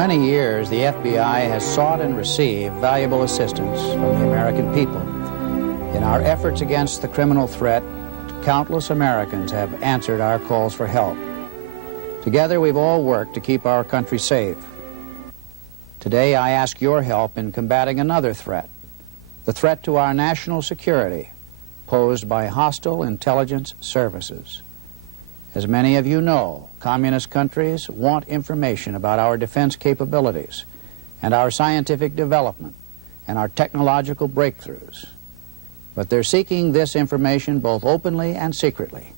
many years, the FBI has sought and received valuable assistance from the American people. In our efforts against the criminal threat, countless Americans have answered our calls for help. Together, we've all worked to keep our country safe. Today, I ask your help in combating another threat, the threat to our national security posed by hostile intelligence services. As many of you know, communist countries want information about our defense capabilities and our scientific development and our technological breakthroughs. But they're seeking this information both openly and secretly,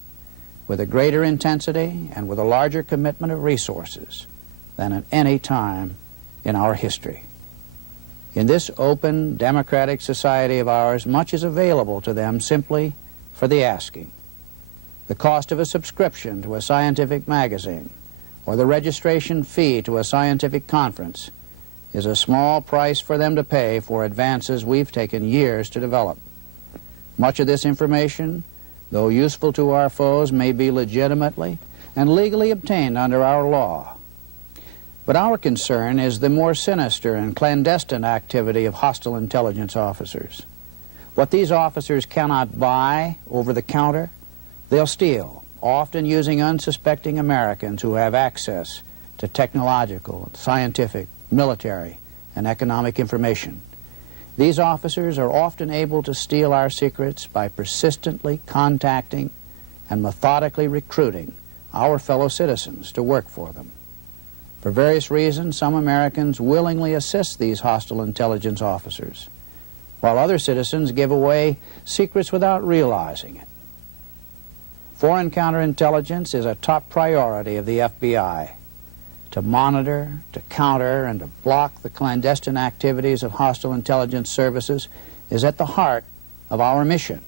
with a greater intensity and with a larger commitment of resources than at any time in our history. In this open, democratic society of ours, much is available to them simply for the asking. The cost of a subscription to a scientific magazine or the registration fee to a scientific conference is a small price for them to pay for advances we've taken years to develop. Much of this information, though useful to our foes, may be legitimately and legally obtained under our law. But our concern is the more sinister and clandestine activity of hostile intelligence officers. What these officers cannot buy over the counter, they'll steal, often using unsuspecting Americans who have access to technological, scientific, military, and economic information. These officers are often able to steal our secrets by persistently contacting and methodically recruiting our fellow citizens to work for them. For various reasons, some Americans willingly assist these hostile intelligence officers, while other citizens give away secrets without realizing it. Foreign counterintelligence is a top priority of the FBI. To monitor, to counter, and to block the clandestine activities of hostile intelligence services is at the heart of our mission.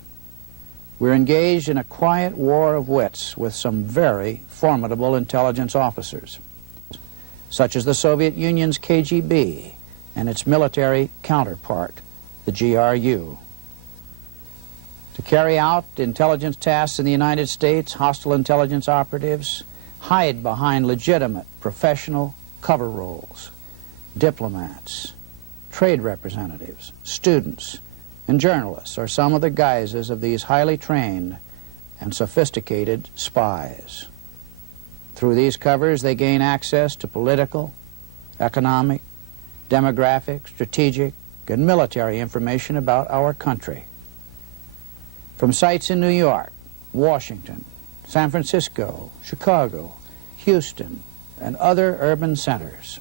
We're engaged in a quiet war of wits with some very formidable intelligence officers, such as the Soviet Union's KGB and its military counterpart, the GRU. To carry out intelligence tasks in the United States, hostile intelligence operatives hide behind legitimate professional cover roles. Diplomats, trade representatives, students, and journalists are some of the guises of these highly trained and sophisticated spies. Through these covers, they gain access to political, economic, demographic, strategic, and military information about our country. From sites in New York, Washington, San Francisco, Chicago, Houston, and other urban centers,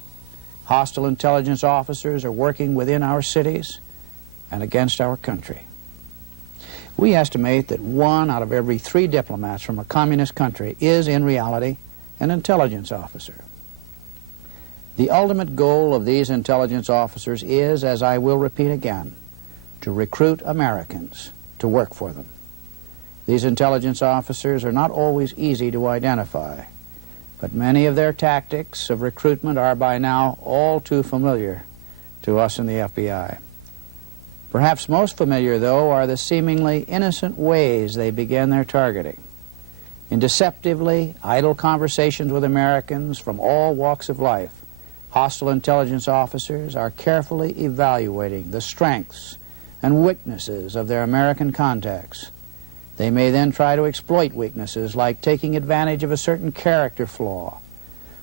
hostile intelligence officers are working within our cities and against our country. We estimate that 1 out of every 3 diplomats from a communist country is, in reality, an intelligence officer. The ultimate goal of these intelligence officers is, as I will repeat again, to recruit Americans to work for them. These intelligence officers are not always easy to identify, but many of their tactics of recruitment are by now all too familiar to us in the FBI. Perhaps most familiar, though, are the seemingly innocent ways they begin their targeting. In deceptively idle conversations with Americans from all walks of life, hostile intelligence officers are carefully evaluating the strengths and weaknesses of their American contacts. They may then try to exploit weaknesses like taking advantage of a certain character flaw,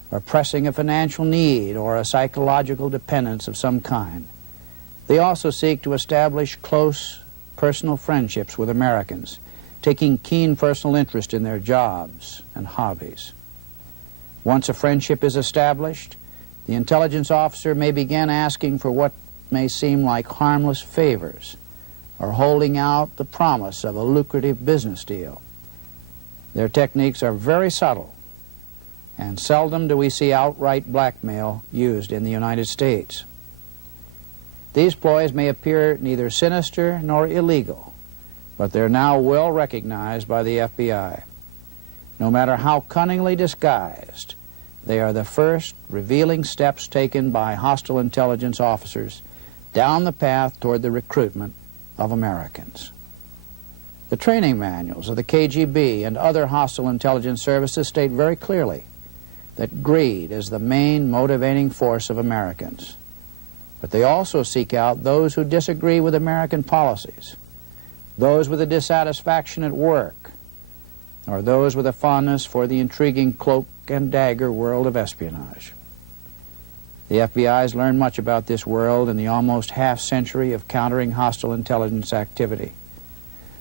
or pressing a financial need or a psychological dependence of some kind. They also seek to establish close personal friendships with Americans, taking keen personal interest in their jobs and hobbies. Once a friendship is established, the intelligence officer may begin asking for what may seem like harmless favors, or holding out the promise of a lucrative business deal. Their techniques are very subtle, and seldom do we see outright blackmail used in the United States. These ploys may appear neither sinister nor illegal, but they're now well recognized by the FBI. No matter how cunningly disguised, they are the first revealing steps taken by hostile intelligence officers down the path toward the recruitment of Americans. The training manuals of the KGB and other hostile intelligence services state very clearly that greed is the main motivating force of Americans. But they also seek out those who disagree with American policies, those with a dissatisfaction at work, or those with a fondness for the intriguing cloak and dagger world of espionage. The FBI has learned much about this world in the almost half-century of countering hostile intelligence activity.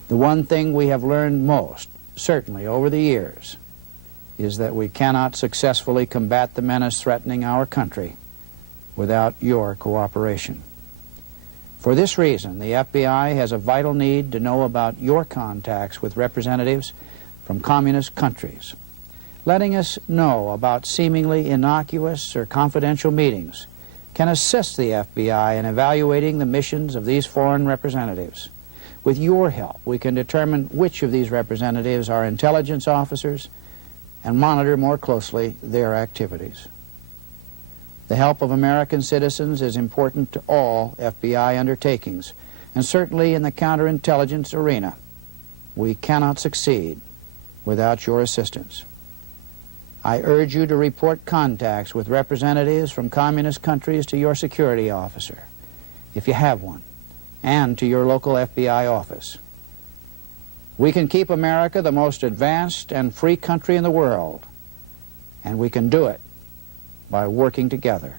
The one thing we have learned most, certainly over the years, is that we cannot successfully combat the menace threatening our country without your cooperation. For this reason, the FBI has a vital need to know about your contacts with representatives from communist countries. Letting us know about seemingly innocuous or confidential meetings can assist the FBI in evaluating the missions of these foreign representatives. With your help, we can determine which of these representatives are intelligence officers and monitor more closely their activities. The help of American citizens is important to all FBI undertakings, and certainly in the counterintelligence arena. We cannot succeed without your assistance. I urge you to report contacts with representatives from communist countries to your security officer, if you have one, and to your local FBI office. We can keep America the most advanced and free country in the world, and we can do it by working together.